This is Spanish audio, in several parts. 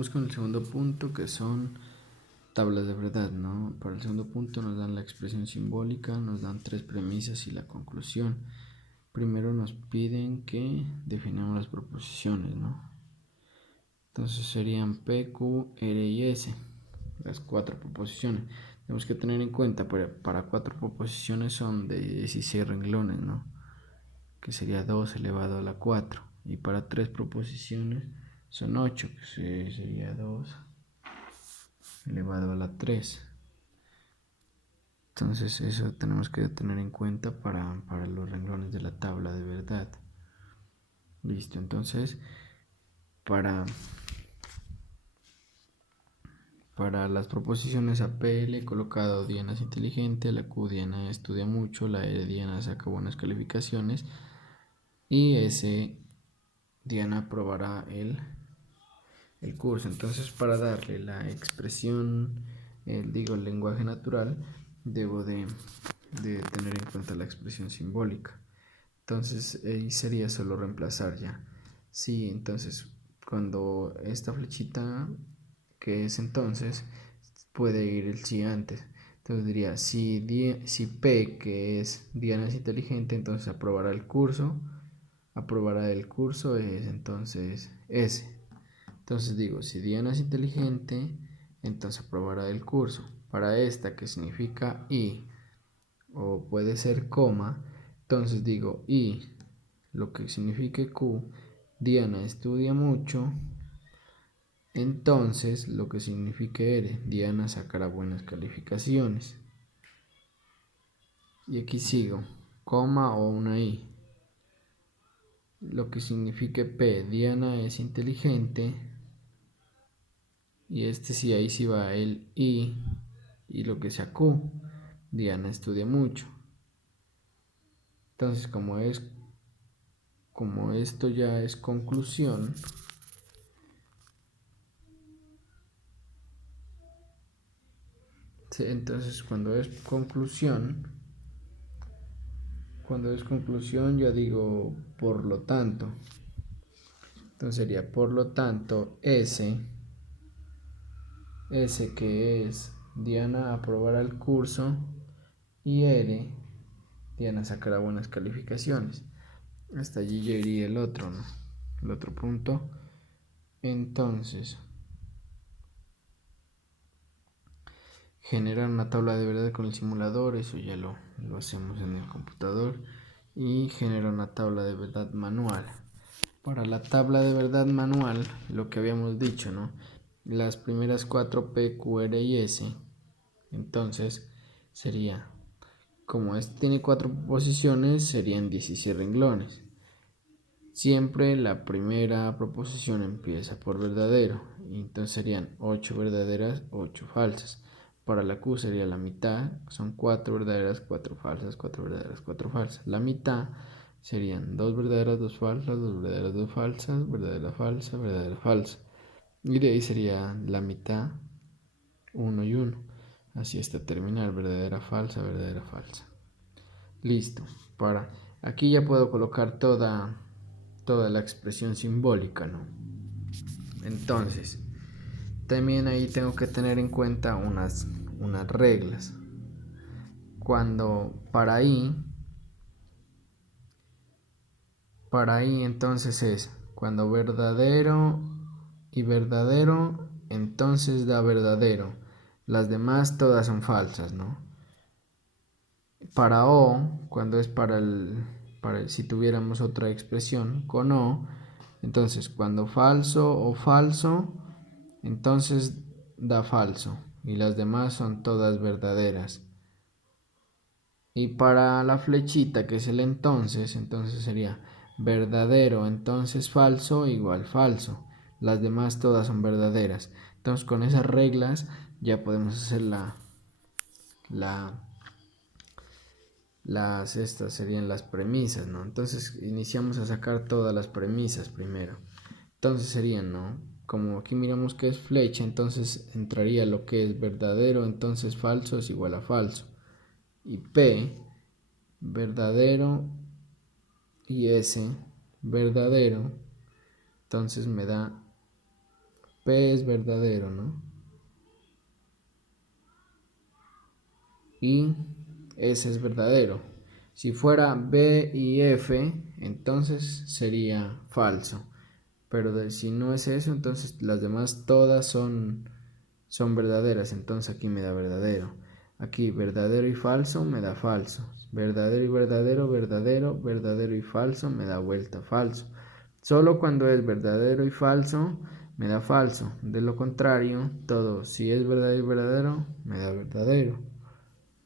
Continuamos con el segundo punto, que son tablas de verdad, ¿no? Para el segundo punto nos dan la expresión simbólica, nos dan tres premisas y la conclusión. Primero nos piden que definamos las proposiciones, ¿no? Entonces serían P, Q, R y S, las cuatro proposiciones. Tenemos que tener en cuenta, para cuatro proposiciones son de 16 renglones, ¿no? Que sería 2 elevado a la 4. Y para tres proposiciones son 8, que sería 2 elevado a la 3. Entonces eso tenemos que tener en cuenta para los renglones de la tabla de verdad. Listo, entonces para las proposiciones a P le he colocado Diana es inteligente, la Q Diana estudia mucho, la R Diana saca buenas calificaciones y S Diana aprobará el curso. Entonces para darle la expresión, el lenguaje natural, debo de tener en cuenta la expresión simbólica. Entonces ahí sería solo reemplazar ya. Sí, entonces cuando esta flechita que es entonces puede ir el sí antes. Entonces diría si P, que es Diana es inteligente, entonces aprobará el curso. Aprobará el curso es entonces S. Entonces digo, si Diana es inteligente, entonces aprobará el curso. Para esta que significa y, o puede ser coma, entonces digo y, lo que signifique Q, Diana estudia mucho, entonces lo que signifique R, Diana sacará buenas calificaciones. Y aquí sigo, coma o una I. Lo que signifique P, Diana es inteligente. Y sí, ahí sí va el y lo que sea Q. Diana estudia mucho. Entonces, como esto ya es conclusión, entonces cuando es conclusión ya digo por lo tanto. Entonces sería por lo tanto S que es Diana aprobará el curso y R, Diana sacará buenas calificaciones. Hasta allí ya iría el otro, ¿no? El otro punto. Entonces, generar una tabla de verdad con el simulador, eso ya lo hacemos en el computador. Y generar una tabla de verdad manual. Para la tabla de verdad manual, lo que habíamos dicho, ¿no? Las primeras 4 P, Q, R y S. Entonces, sería, como este tiene 4 posiciones, serían 16 renglones. Siempre la primera proposición empieza por verdadero, y entonces serían 8 verdaderas, 8 falsas. Para la Q sería la mitad, son 4 verdaderas, 4 falsas, 4 verdaderas, 4 falsas. La mitad serían 2 verdaderas, 2 falsas, 2 verdaderas, 2 falsas, verdadera, falsa, verdadera, falsa. Y de ahí sería la mitad, 1 y 1. Así hasta terminar, verdadera, falsa, verdadera, falsa. Listo. Aquí ya puedo colocar toda la expresión simbólica, ¿no? Entonces, también ahí tengo que tener en cuenta unas reglas. Cuando para ahí entonces es cuando verdadero y verdadero, entonces da verdadero. Las demás todas son falsas, ¿no? Para O, cuando es si tuviéramos otra expresión con O, entonces cuando falso o falso, entonces da falso y las demás son todas verdaderas. Y para la flechita que es el entonces sería verdadero, entonces falso igual falso. Las demás todas son verdaderas. Entonces con esas reglas ya podemos hacer estas serían las premisas, ¿no? Entonces iniciamos a sacar todas las premisas primero. Entonces serían, ¿no? Como aquí miramos que es flecha, entonces entraría lo que es verdadero, entonces falso es igual a falso. Y P, verdadero, y S, verdadero, entonces me da P es verdadero, ¿no? Y S es verdadero. Si fuera B y F, entonces sería falso. Pero si no es eso, entonces las demás todas son verdaderas. Entonces aquí me da verdadero. Aquí verdadero y falso me da falso. Verdadero y verdadero, verdadero, verdadero y falso me da vuelta falso. Solo cuando es verdadero y falso me da falso. De lo contrario, todo, si es verdadero y verdadero, me da verdadero.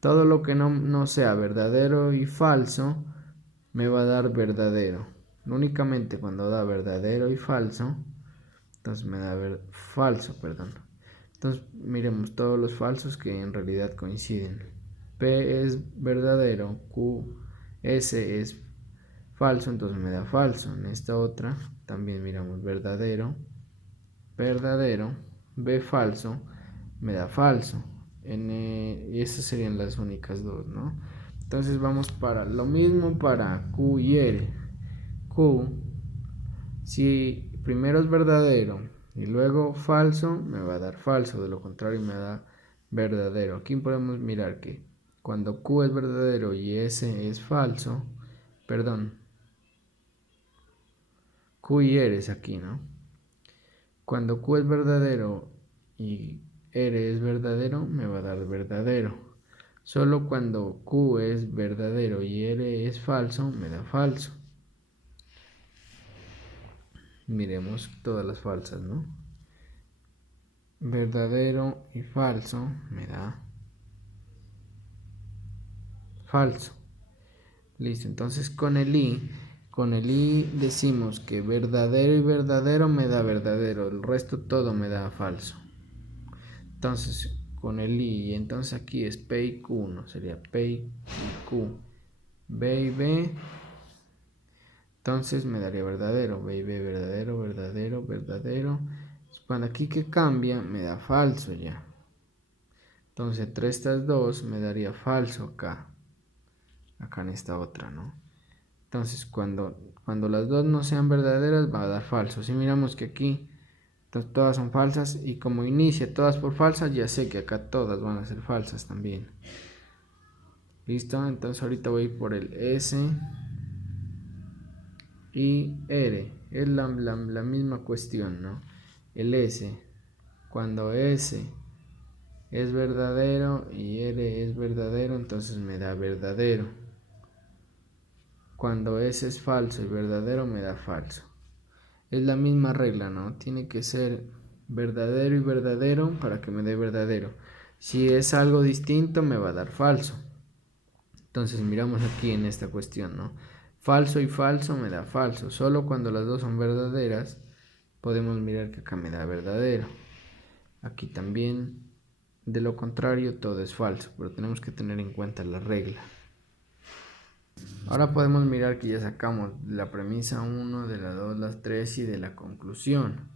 Todo lo que no sea verdadero y falso me va a dar verdadero. Únicamente cuando da verdadero y falso, entonces me da falso, perdón. Entonces miremos todos los falsos que en realidad coinciden. P es verdadero, Q, S es falso, entonces me da falso. En esta otra también miramos verdadero, verdadero, B falso, me da falso. Y esas serían las únicas dos, ¿no? Entonces vamos para lo mismo para Q y R. Q, si primero es verdadero y luego falso, me va a dar falso, de lo contrario me da verdadero. Aquí podemos mirar que cuando Q es verdadero y S es falso, perdón, Q y R es aquí, ¿no? Cuando Q es verdadero y R es verdadero, me va a dar verdadero. Solo cuando Q es verdadero y R es falso, me da falso. Miremos todas las falsas, ¿no? Verdadero y falso me da falso. Listo, entonces con el I decimos que verdadero y verdadero me da verdadero, el resto todo me da falso. Entonces con el I, entonces aquí es P y Q, ¿no? Sería P y Q, B y B, entonces me daría verdadero, B y B, verdadero, verdadero, verdadero. Cuando aquí que cambia, me da falso ya. Entonces entre estas dos me daría falso acá en esta otra, ¿no? Entonces cuando las dos no sean verdaderas va a dar falso. Si miramos que aquí todas son falsas y como inicia todas por falsas, ya sé que acá todas van a ser falsas también. Listo, entonces ahorita voy por el S y R. Es la misma cuestión, ¿no? El S, cuando S es verdadero y R es verdadero, entonces me da verdadero. Cuando S es falso y verdadero, me da falso. Es la misma regla, ¿no? Tiene que ser verdadero y verdadero para que me dé verdadero. Si es algo distinto, me va a dar falso. Entonces miramos aquí en esta cuestión, ¿no? Falso y falso me da falso. Solo cuando las dos son verdaderas, podemos mirar que acá me da verdadero. Aquí también, de lo contrario, todo es falso, pero tenemos que tener en cuenta la regla. Ahora podemos mirar que ya sacamos la premisa 1, de la 2, las 3 y de la conclusión.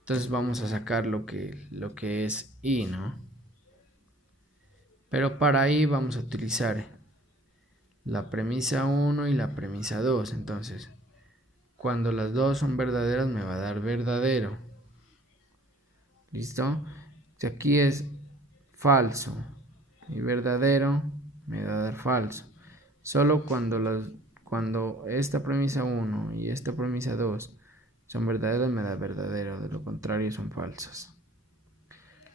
Entonces vamos a sacar lo que es I, ¿no? Pero para I vamos a utilizar la premisa 1 y la premisa 2. Entonces, cuando las dos son verdaderas me va a dar verdadero. ¿Listo? Si aquí es falso y verdadero me va a dar falso. Solo cuando esta premisa 1 y esta premisa 2 son verdaderas me da verdadero, de lo contrario son falsas.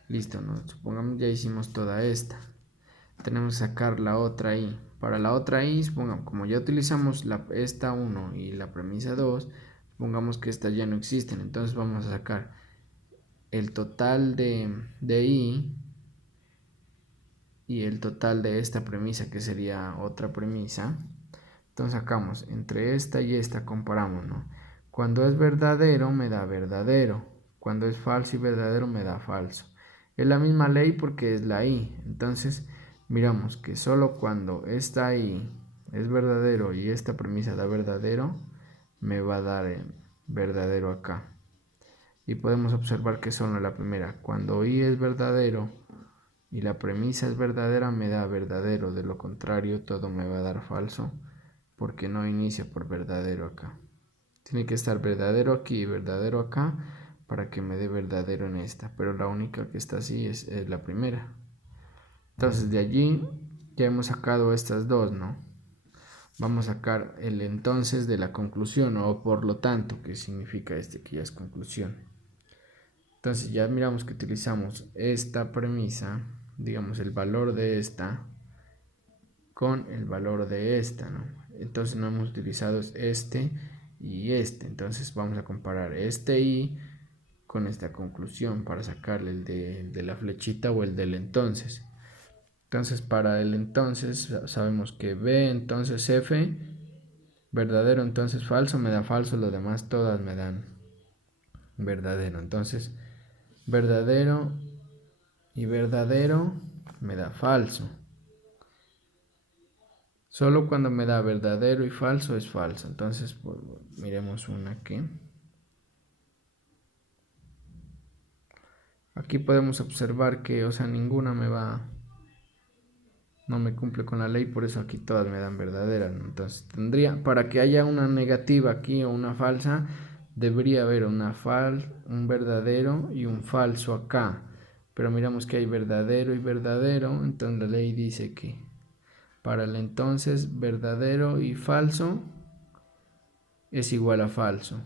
Listo, ¿no? Supongamos ya hicimos toda esta. Tenemos que sacar la otra i. Para la otra i, supongamos, como ya utilizamos esta 1 y la premisa 2, supongamos que estas ya no existen. Entonces vamos a sacar el total de i y el total de esta premisa, que sería otra premisa. Entonces sacamos entre esta y esta, comparamos, ¿no? Cuando es verdadero me da verdadero, cuando es falso y verdadero me da falso. Es la misma ley porque es la i. Entonces miramos que solo cuando esta i es verdadero y esta premisa da verdadero, me va a dar verdadero acá. Y podemos observar que solo la primera, cuando i es verdadero y la premisa es verdadera, me da verdadero, de lo contrario todo me va a dar falso, porque no inicia por verdadero acá. Tiene que estar verdadero aquí y verdadero acá para que me dé verdadero en esta, pero la única que está así es la primera. Entonces de allí ya hemos sacado estas dos, ¿no? Vamos a sacar el entonces de la conclusión, o por lo tanto, que significa que ya es conclusión. Entonces ya miramos que utilizamos esta premisa, digamos el valor de esta con el valor de esta, ¿no? Entonces no hemos utilizado este y este, entonces vamos a comparar este y con esta conclusión para sacarle el de la flechita o el del entonces. Entonces para el entonces sabemos que B entonces F, verdadero entonces falso, me da falso, lo demás todas me dan verdadero. Entonces verdadero y verdadero me da falso. Solo cuando me da verdadero y falso es falso. Entonces pues, miremos una aquí. Aquí podemos observar que, o sea, ninguna no me cumple con la ley, por eso aquí todas me dan verdaderas, ¿no? Entonces tendría, para que haya una negativa aquí o una falsa, debería haber un verdadero y un falso acá. Pero miramos que hay verdadero y verdadero, entonces la ley dice que para el entonces verdadero y falso es igual a falso,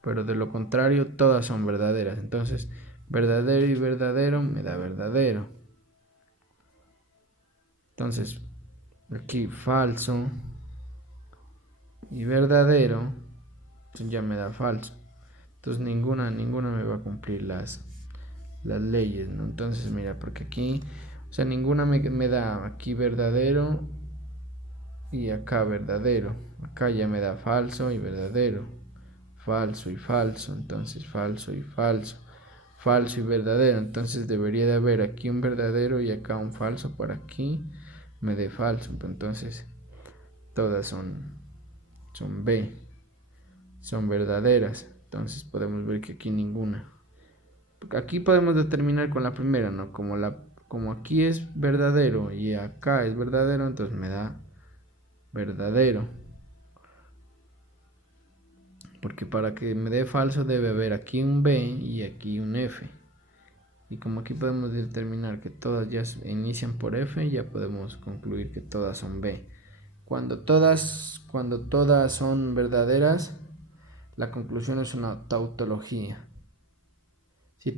pero de lo contrario todas son verdaderas. Entonces verdadero y verdadero me da verdadero. Entonces aquí falso y verdadero, entonces ya me da falso. Entonces ninguna me va a cumplir las leyes, ¿no? Entonces mira, porque aquí, o sea, ninguna me da aquí verdadero y acá verdadero. Acá ya me da falso y verdadero, falso y falso, entonces falso y falso, falso y verdadero. Entonces debería de haber aquí un verdadero y acá un falso para aquí me dé falso. Entonces todas son B, son verdaderas. Entonces podemos ver que aquí ninguna. Aquí podemos determinar con la primera, ¿no? Como aquí es verdadero y acá es verdadero, entonces me da verdadero. Porque para que me dé falso debe haber aquí un B y aquí un F. Y como aquí podemos determinar que todas ya inician por F, ya podemos concluir que todas son B. Cuando todas son verdaderas, la conclusión es una tautología.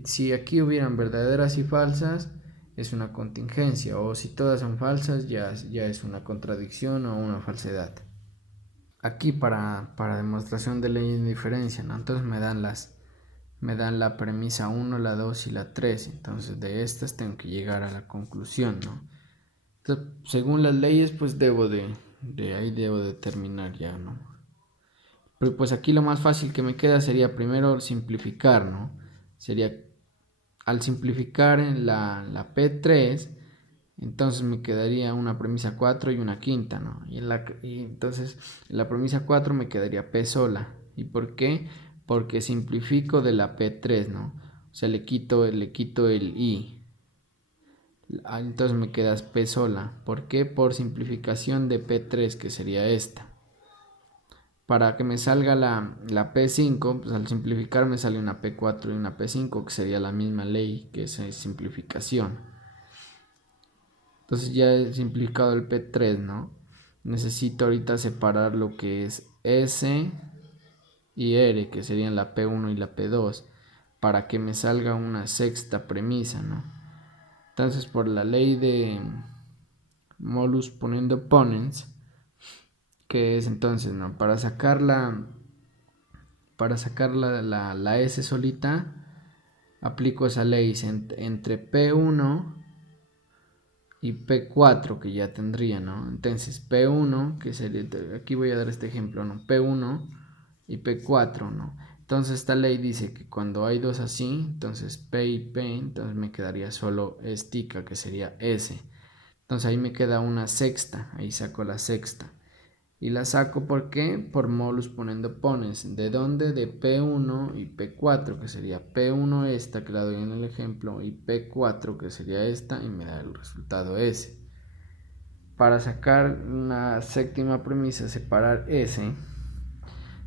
Si aquí hubieran verdaderas y falsas, es una contingencia. O si todas son falsas, ya es una contradicción o una falsedad. Aquí para demostración de ley de indiferencia, ¿no? Entonces me dan la premisa 1, la 2 y la 3. Entonces de estas tengo que llegar a la conclusión, ¿no? Entonces, según las leyes, pues ahí debo de terminar ya, ¿no? Pero pues aquí lo más fácil que me queda sería primero simplificar, ¿no? Sería al simplificar en la P3, entonces me quedaría una premisa 4 y una quinta, ¿no? Y entonces en la premisa 4 me quedaría P sola. ¿Y por qué? Porque simplifico de la P3, ¿no? O sea, le quito el I. Entonces me quedas P sola. ¿Por qué? Por simplificación de P3, que sería esta. Para que me salga la P5, pues al simplificar me sale una P4 y una P5, que sería la misma ley que es simplificación. Entonces ya he simplificado el P3, ¿no? Necesito ahorita separar lo que es S y R, que serían la P1 y la P2, para que me salga una sexta premisa, ¿no? Entonces por la ley de molus ponendo ponens, que es entonces, ¿no? Para sacar la S solita, aplico esa ley entre P1 y P4 que ya tendría, ¿no? Entonces P1, que sería, aquí voy a dar este ejemplo, ¿no? P1 y P4, ¿no? Entonces esta ley dice que cuando hay dos así, entonces P y P, entonces me quedaría solo estica, que sería S. Entonces ahí me queda una sexta, ahí saco la sexta. Y la saco ¿por qué? Por molus ponendo pones. ¿De dónde? De P1 y P4, que sería P1 esta, que la doy en el ejemplo, y P4, que sería esta, y me da el resultado S. Para sacar una séptima premisa, separar S,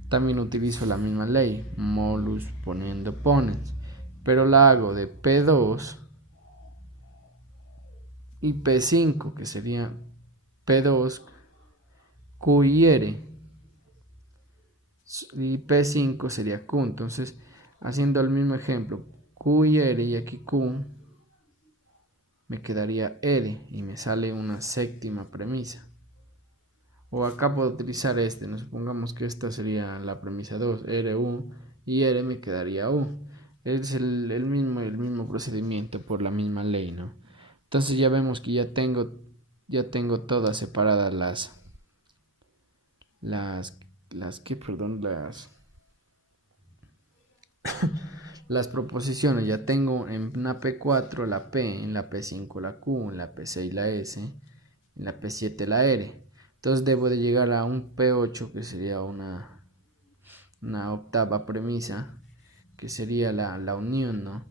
también utilizo la misma ley, molus ponendo pones. pero la hago de P2 y P5, que sería P2, Q y R, y P5 sería Q. Entonces, haciendo el mismo ejemplo, Q y R, y aquí Q, me quedaría R y me sale una séptima premisa. O acá puedo utilizar nos supongamos que esta sería la premisa 2, RU, y R me quedaría U. Es el mismo procedimiento por la misma ley, ¿no? Entonces ya vemos que ya tengo todas separadas las proposiciones. Ya tengo en una P4 la P, en la P5 la Q, en la P6 la S, en la P7 la R. Entonces debo de llegar a un P8, que sería una octava premisa, que sería la unión, ¿no?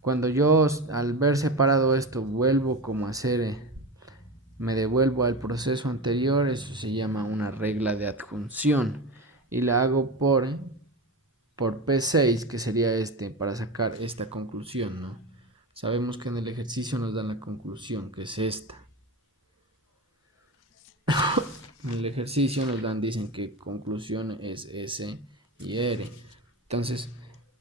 Cuando yo, al ver separado esto, vuelvo como a hacer, me devuelvo al proceso anterior, eso se llama una regla de adjunción, y la hago por P6, que sería para sacar esta conclusión, ¿no? Sabemos que en el ejercicio nos dan la conclusión, que es esta. En el ejercicio dicen que conclusión es S y R. Entonces,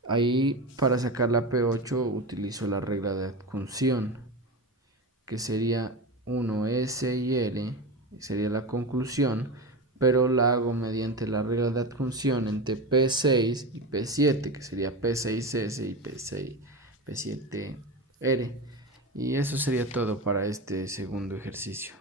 ahí para sacar la P8 utilizo la regla de adjunción, que sería 1S y R, sería la conclusión, pero la hago mediante la regla de adjunción entre P6 y P7, que sería P6S y P7R. Y eso sería todo para este segundo ejercicio.